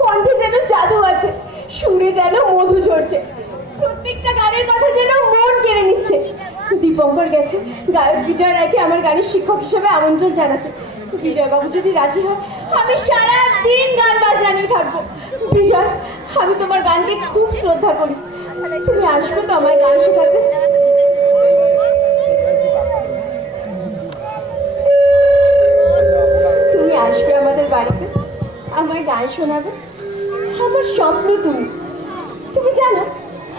কণ্ঠে যেন জাদু আছে, সুরে যেন মধু ঝরছে, প্রত্যেকটা গানের কথা যেন মন কেড়ে নিচ্ছে। দীপঙ্কর গেছে গায়ক বিজয় রায়কে আমার গানের শিক্ষক হিসেবে আমন্ত্রণ জানাতে। বিজয়বাবু যদি রাজি হয় আমি সারা দিন গান বাজনা নিয়ে থাকবো। বিজয়, আমি তোমার গানকে খুব শ্রদ্ধা করি, তুমি আসবে তো আমার গান শেখাতে? তুমি আসবে আমাদের বাড়িতে, আমার গান শোনাবে। আমার স্বপ্ন তুমি। তুমি জানো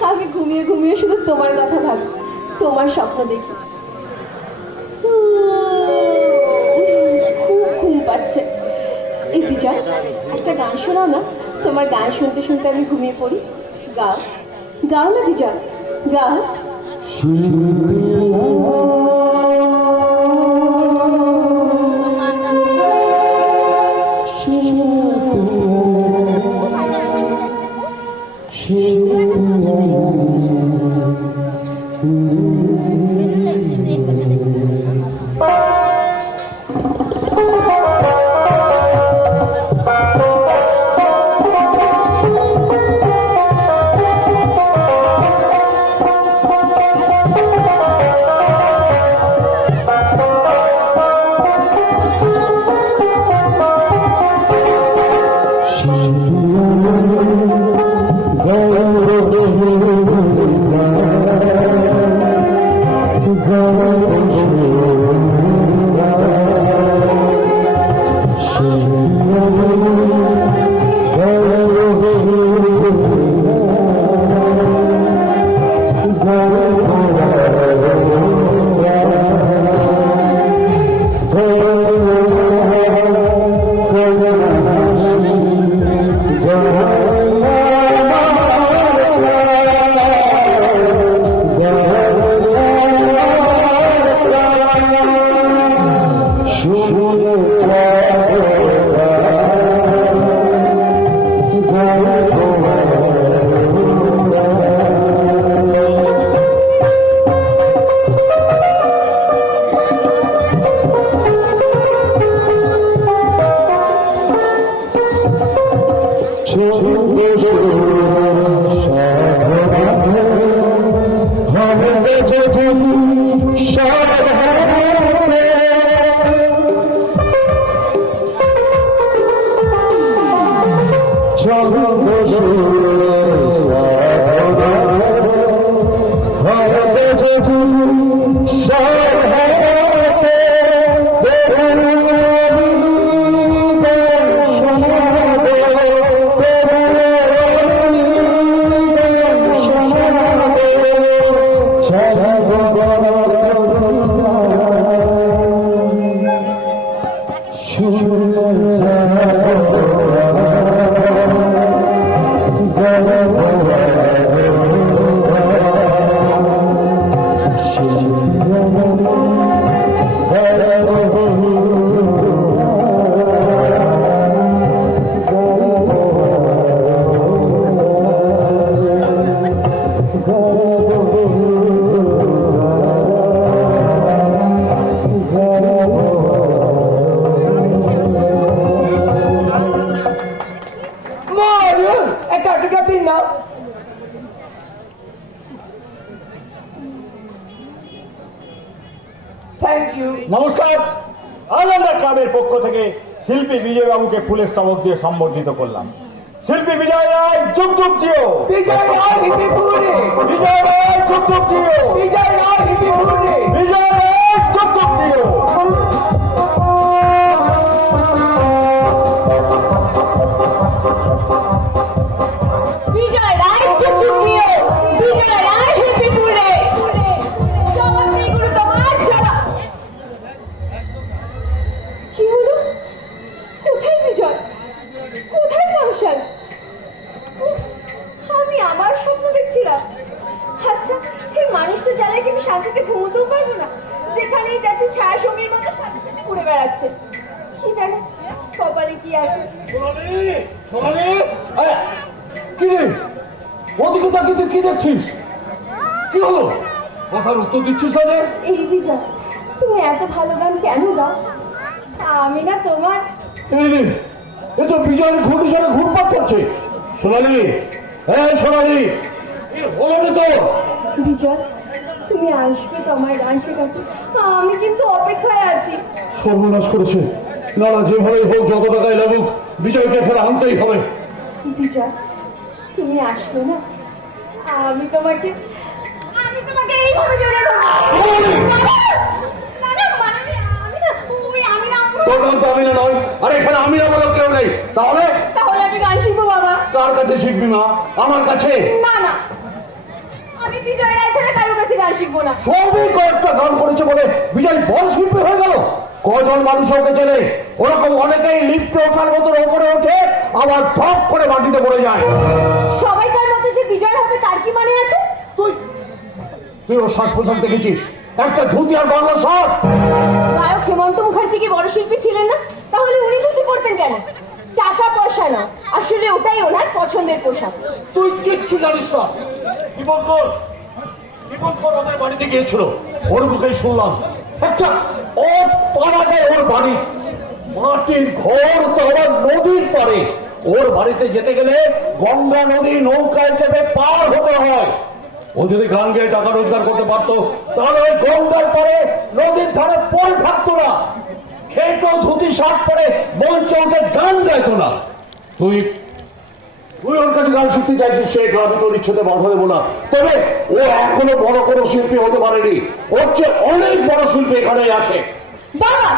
আমি ঘুমিয়ে ঘুমিয়ে শুধু তোমার কথা ভাবি, তোমার স্বপ্ন দেখি। খুব ঘুম পাচ্ছে। এই বিজয়, একটা গান শোনাও না, তোমার গান শুনতে শুনতে আমি ঘুমিয়ে পড়ি। গাও গাও না বিজয়, গাও। নমস্কার। আজ আমরা ক্লাবের পক্ষ থেকে শিল্পী বিজয় বাবুকে ফুলের স্তবক দিয়ে সম্বর্ধিত করলাম। শিল্পী বিজয় রায় যুগ যুগ জিও। বিজয় রায় হিপি ফুলে, বিজয় রায় যুগ যুগ জিও। বিজয় রায় হিপি ফুলে, বিজয় রায় যুগ যুগ জিও। বিজয় রায় যুগ যুগ জিও, বিজয় রায় হিপি ফুলে। জবাব নেই গুরু তোমার, জবাব। কি হলো? কোথায় বিজয়? কোথায় ফাংশন? আমি আমার স্বপ্ন দেখছিলাম। আচ্ছা, এই মানুষটা জ্বালায় কি আমি শান্তিতে ঘুমোতেও পারবো না? যেখানেই যাচ্ছে ছায়া সঙ্গীর মতো সাথে সাথে ঘুরে বেড়াচ্ছে। কি জানে কপালে কি আছে? কি রে ওদিকে তাকিয়ে তুই কি দেখছিস? কি হলো? কথার উত্তর দিচ্ছিস না যে? এই বিজয়, তুমি এত ভালো গান কেন গাও? আমি না তোমার। এ তো বিজয়ের ঘূর্ণিঝড়ে ঘুরপাক করছে। যাচ্ছে। সোনালি, হ্যাঁ সোনালি, এ হলো না তো। বিজয়, তুমি আসবে তো আমার গান শেখাতে? আমি কিন্তু অপেক্ষায় আছি। সর্বনাশ করেছে। না না, যেভাবে হোক যত টাকায় লাগুক বিজয়কে ফের আনতেই হবে। বিজয়, তুমি আসলে না, আমি তোমাকে এইভাবে জড়িয়ে ধরবো। না, না, মানে আমি না, আমি না। তোর নাম তো আমি না নয়, আর এখানে আমি না বলো কেউ নেই। তাহলে তাহলে আমি গান শিখবো বাবা। কার কাছে শিখবি মা? আমার কাছে। না না, আমি বিজয় রায় ছাড়া কারোর কাছে গান শিখবো না। সবই কয়েকটা গান করেছে বলে বিজয় বড় শিল্পী হয়ে গেল? কজন মানুষ ওকে চেনে? ওরকম অনেকেই লিফটে ওঠার মতন ওপরে ওঠে, আবার ঠপ করে মাটিতে পড়ে যায়। সবাইকার মতো যে বিজয় হবে তার কি মানে আছে? তুই তুই ওর শ্বাস প্রশ্বাস দেখেছিস? একটা ধুতি আর বাংলা শর্ট। গায়ক হেমন্ত মুখার্জি কি বড় শিল্পী ছিলেন না? তাহলে উনি ধুতি পড়তেন কেন? টাকা পয়সা না, আসলে ওটাই ওনার পছন্দের পোশাক। তুই কিচ্ছু জানিস না। জীবনকর ওদের বাড়িতে গিয়েছিল, ওর মুখেই শুনলাম একটা পাড়াগায় ওর বাড়ি, মাটির ঘর, তো আবার নদীর পারে। ওর বাড়িতে যেতে গেলে গঙ্গা নদী নৌকায় চেপে পার হতে হয়। ও যদি গান গেয়ে টাকা রোজগার করতে পারতো তাহলে ওই গঙ্গার পরে নদীর ধারে পড়ে থাকতো না, খেতো ধুতি শার্ট পরে মঞ্চে উঠে গান গাইতো না। তুই ওর কাছে গান শিখতে চাইছিস, সে আমি তোর ইচ্ছেতে বাধা দেবো না। তবে ও এখনো বড় কোনো শিল্পী হতে পারেনি, ওর চেয়ে অনেক বড় শিল্পী এখানেই আছে। বাবা,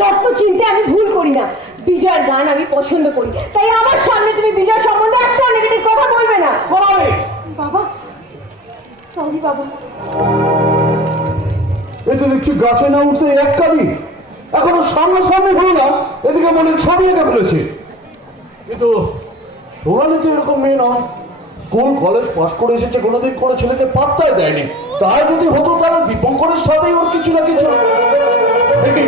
রত্ন চিনতে আমি ভুল করি না। বিজয়ের গান আমি পছন্দ করি, তাই আমার সামনে তুমি বিজয় সম্বন্ধে একটা নেগেটিভ কথা বলবে না। সোনালি, বাবা, সরি বাবা। এতে দেখছি গাছে না উঠতে এক কালি, এখনো সামনাসামনি হলো না, এদিকে মনে ছবি এঁকে ফেলেছে। কিন্তু সোনালি তো এরকম মেয়ে নয়, স্কুল কলেজ পাস করে এসেছে, কোনোদিন কোনো ছেলেকে পাত্তাই দেয়নি। তাই যদি হতো তাহলে দীপঙ্করের সাথেই ওর কিছু না কিছু। দেখি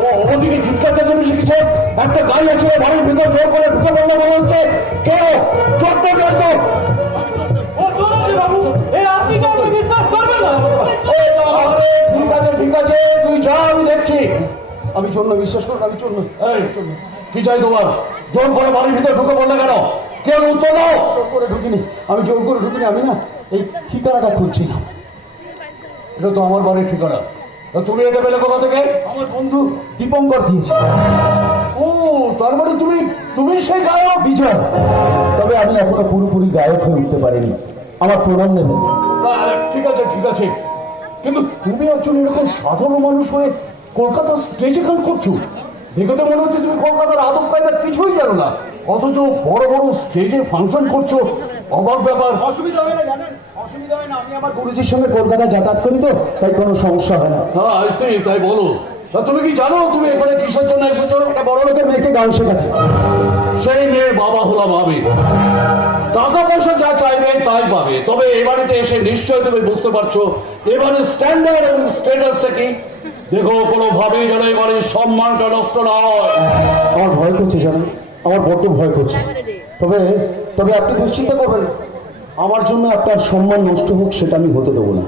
ও ওদিকে চিৎকার চেঁচানো শিখেছে, একটা গাড়ি আছে বাড়ির ভিতর জোর করে ঢুকে পড়লো মনে হচ্ছে। কেন চট্ট কেন? ঠিক আছে ঠিক আছে, তুই যা, আমি দেখছি। আমি জন্য বিশ্বাস করুন, আমি জন্য। কি চাই তোমার? জোর করে বাড়ির ভিতরে ঢুকে পড়লে কেন? কেউ উত্তর দাও। জোর করে ঢুকিনি, আমি জোর করে ঢুকিনি। আমি না এই ঠিকানাটা খুঁজছিলাম। এটা তো আমার বাড়ির ঠিকানা। তা তুমি এটা পেলে কোথা থেকে? আমার বন্ধু দীপঙ্কর দিয়েছে। ও, তার মানে তুমি তুমি সেই গায়ক বিজয়, তবে আমি এখনো পুরোপুরি গায়ক হয়ে উঠতে পারিনি, আমার প্রণাম নেবেন। ঠিক আছে ঠিক আছে, কিন্তু তুমি একজন এরকম সাধারণ মানুষ হয়ে কলকাতার স্টেজে গান করছো, দেখে তো মনে হচ্ছে তুমি কলকাতার আদব কায়দা কিছুই জানো না, অথচ বড় বড় স্টেজে ফাংশন করছো। অবাক ব্যাপার। অসুবিধা হয় না জানেন, অসুবিধা হয় না। আমি আমার গুরুজির সঙ্গে কলকাতায় যাতায়াত করি তো, তাই কোনো সমস্যা হয় না। হ্যাঁ আসছি, তাই বলো। তা তুমি কি জানো তুমি এখানে কিসের জন্য এসেছো? একটা বড় লোকের মেয়েকে গান শেখাতে। সেই মেয়ের বাবা হলাম আমি। টাকা পয়সা যা চাইবে তাই পাবে, তবে এ বাড়িতে এসে নিশ্চয়ই তুমি বুঝতে পারছো এবারে স্ট্যান্ডার্ড এবং স্ট্যাটাসটা কি। দেখো কোনোভাবেই যেন এই বাড়ির সম্মানটা নষ্ট না হয়। আমার ভয় করছে জানেন, আমার বড্ড ভয় করছে। তবে তবে আপনি দুশ্চিন্তা করবেন না। আমার জন্য আপনার সম্মান নষ্ট হোক সেটা আমি হতে দেবো না।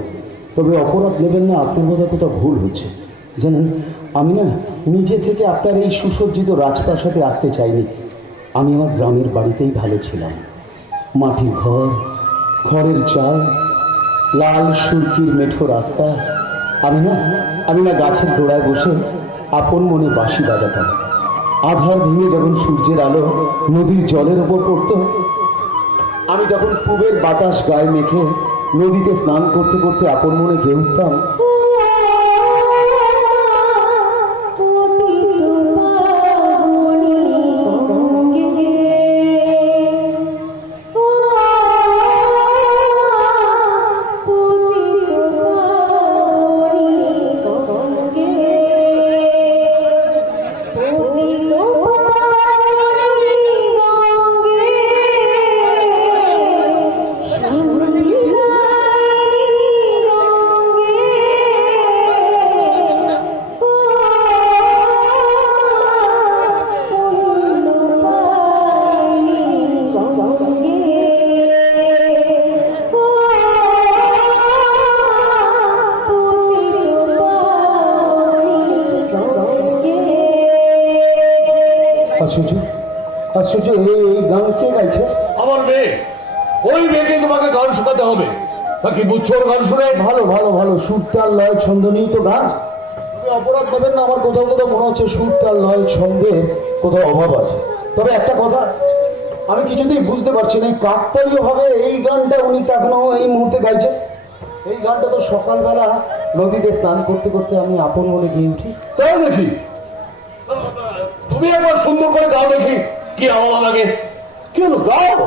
তবে অপরাধ নেবেন না, আপনার বোধহয় কোথাও ভুল হচ্ছে। জানেন, আমি না নিজে থেকে আপনার এই সুসজ্জিত রাজপ্রাসাদে আসতে চাইনি। আমি আমার গ্রামের বাড়িতেই ভালো ছিলাম। মাটির ঘর, খড়ের চাল, লাল সুরকির মেঠো রাস্তা। আমি না গাছের গোড়ায় বসে আপন মনে বাঁশি বাজাতাম। আধার ভেঙে যখন সূর্যের আলো নদীর জলের ওপর পড়ত, আমি তখন পুবের বাতাস গায়ে মেখে নদীতে স্নান করতে করতে আপন মনে গেয়ে উঠতাম, আশ্চর্য আশ্চর্য, এই গান কে গাইছে? আমার মেয়ে, ওই মেয়েকে তোমাকে গান শেখাতে হবে। তা কি বুঝছো ওর গান শুনে? ভালো ভালো ভালো, সুর তাল লয় ছন্দ নিয়েই তো গান। তবে অপরাধ নেবেন না, আমার কোথাও কোথাও মনে হচ্ছে সুর তাল লয় ছন্দের কোথাও অভাব আছে। তবে একটা কথা আমি কিছুতেই বুঝতে পারছি না, কাকতালীয় ভাবে এই গানটা উনি এখনো এই মুহূর্তে গাইছে। এই গানটা তো সকালবেলা নদীতে স্নান করতে করতে আমি আপন মনে গিয়ে উঠি। তাই নাকি? তুমি একবার সুন্দর করে গাও দেখি, কি আওয়াজ লাগে। কি হলো, গাও।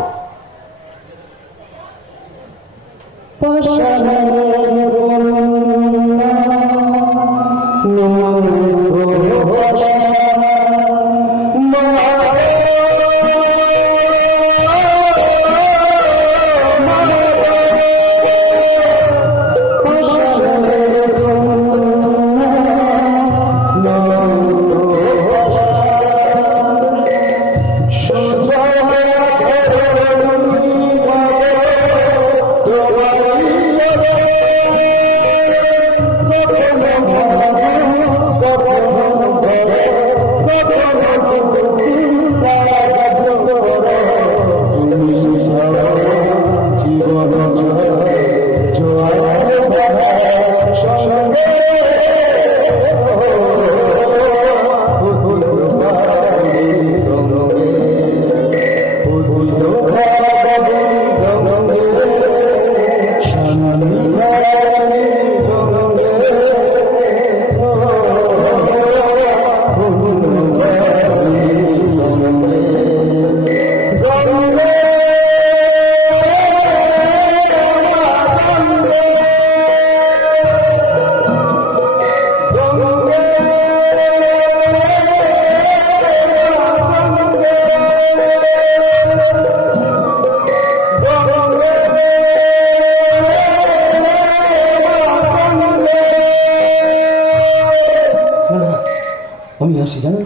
আমি আসি, জানেন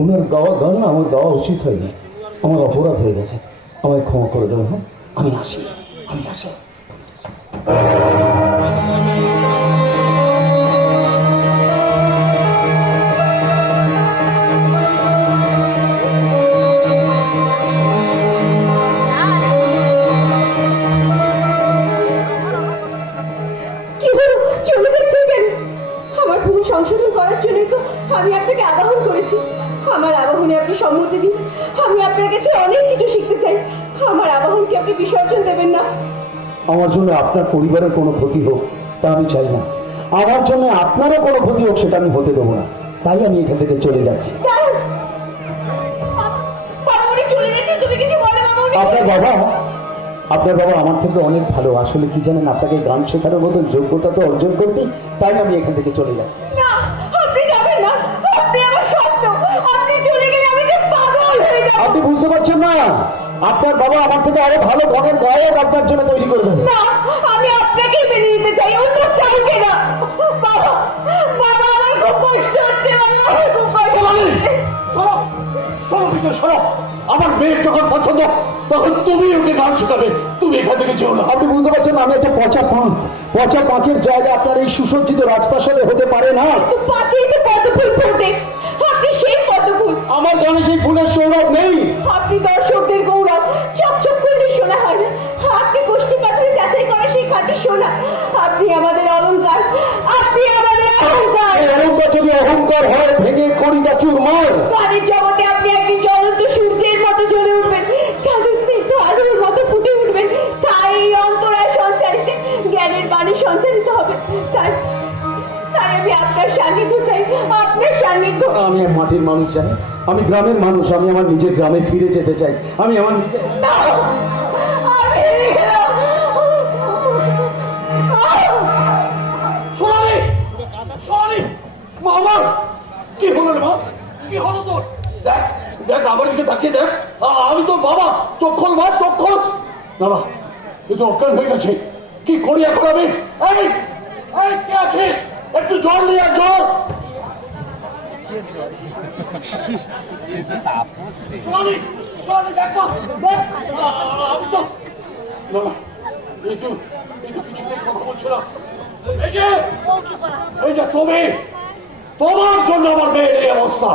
ওনার গাওয়া গান না আমার গাওয়া উচিত হয়নি, আমার অপরাধ হয়ে গেছে, আমায় ক্ষমা করে দেবেন। হ্যাঁ আমি আসি, আমি আসি। কি হলো, চলে যাচ্ছেন কেন? আমার ভুল সংশোধন করার জন্যই তো আমি আপনাকে আবাহন করেছি। আমার আবাহনে আপনি সম্মতি দিন, আমি আপনার কাছে অনেক কিছু শিখতে চাই। আমার আবাহনকে আপনি বিসর্জন দেবেন না। আমার জন্য আপনার পরিবারের কোনো ক্ষতি হোক তা আমি চাই না, আমার জন্য আপনারও কোনো ক্ষতি হোক সেটা আমি হতে দেবো না, তাই আমি এখান থেকে চলে যাচ্ছি। দাঁড়ান। বাবা, উনি চলে গেছেন, তুমি কিছু বলো বাবা। উনি আপনার বাবা আমার থেকে অনেক ভালো। আসলে কি জানেন, আপনাকে গান শেখানোর মতন যোগ্যতা তো অর্জন করতেই, তাই আমি এখান থেকে চলে যাচ্ছি। না, আপনি যাবেন না, আপনি আমার স্বপ্ন। আপনি চলে গেলে আমি যে পাগল হয়ে যাব। আপনি বুঝতে পারছেন না, আপনার বাবা আমার থেকে আরো ভালো গানের গায়ক আপনার জন্য তৈরি করে দেবে। না, আমি আপনাকেই মেনে নিতে চাই, অন্য কাউকে না। বাবা, বাবা, আমার খুব কষ্ট হচ্ছে, বাবা, আমার খুব কষ্ট হচ্ছে। শোনো, শোনো বিজয়, শোনো। আমার মেয়ের যখন পছন্দ তখন তুমি ওকে গান শেখাবে। তুমি এখান থেকে যেও না। আপনি বুঝতে পারছেন আমি একটা পচা পাঁকের জায়গা আপনার এই সুসজ্জিত রাজপ্রাসাদে হতে পারে না। তো পাতেই তো পদ্ম ফুল ফোটে, আপনি সেই পদ্ম ফুল। আমার গানে সেই ফুলের সৌরভ নেই। আপনি দর্শকদের গৌরব, চকচক করলে শোনা হয় না। আপনি গোষ্ঠী পাত্রে যাচাই করে সেই খাঁটি সোনা। আপনি আমাদের অলংকার, আপনি আমাদের অহংকার। এই অলংকার যদি অহংকার হয়, ভেঙে কড়িটা চুরমার। গানের জগতে আপনি একদিন জ্বলন্ত সূর্যের মতো জ্বলে উঠবেন, চাঁদের স্নিগ্ধ আলোর মতো ফুটে উঠবেন। স্থায়ী অন্তরায় সঞ্চারিত জ্ঞানের বাণী সঞ্চারিত হবে। তাই তাই আমি আপনার সান্নিধ্য চাই, আপনার সান্নিধ্য। আমি মাটির মানুষ, জানি আমি গ্রামের মানুষ, আমি আমার নিজের গ্রামে ফিরে যেতে চাই। আমি আমার না, আমি হেরে গেলাম। সোনালি, সোনালি, মা আমার কি হলো রে মা? কি হলো তোর? দেখ, দেখ আমার দিকে তাকিয়ে দেখ। আমি তোর বাবা। চক্ষণ মা, চক্ষণ। না না, তুই তো অজ্ঞান হয়ে গেছে। কি করি এখন আমি? এই, এই কে আছিস? একটু জল নিয়ে আয়, জল। সোনালি, সোনালি, দেখ মা, দেখ। আমি তো না না, এই তো কিছুতেই কথা বলছো না। এই যে তুমি, তোমার জন্য আমার মেয়ের এই অবস্থা।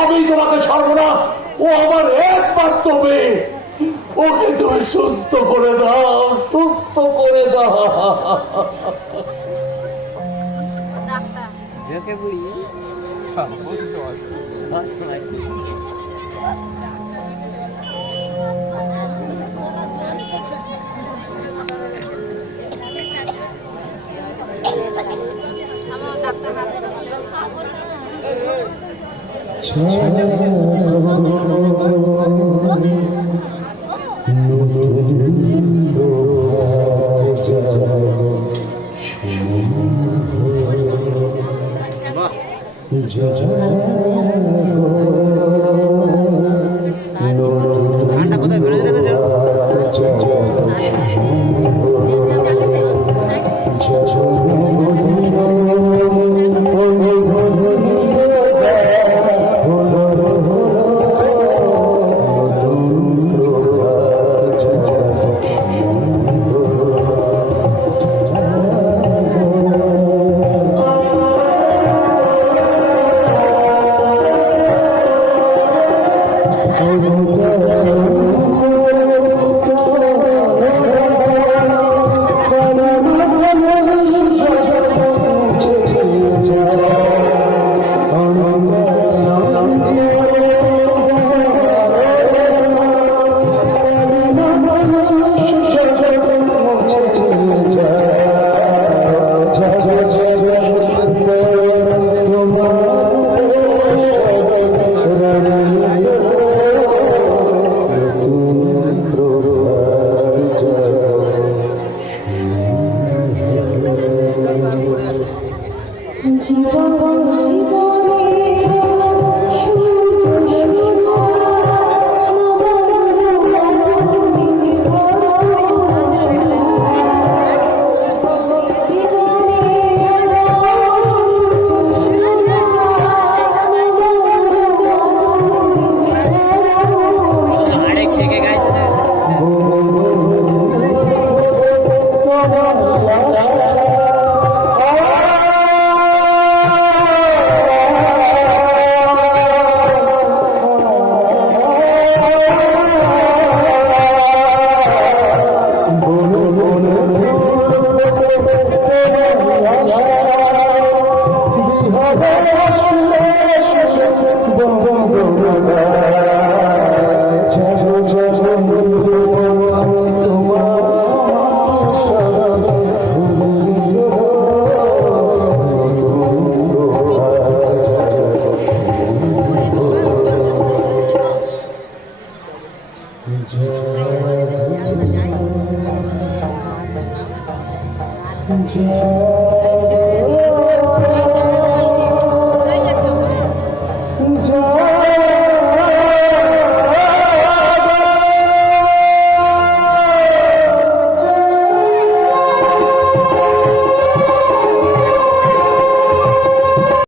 আমি তোমাকে ছাড়বো না, ও আমার একমাত্র মেয়ে। ওকে তুমি সুস্থ করে দাও, সুস্থ করে দাও। Joke buri. Sama dokter hati. ঠান্ডা কোথায় ধরে রেখেছো? Yeah.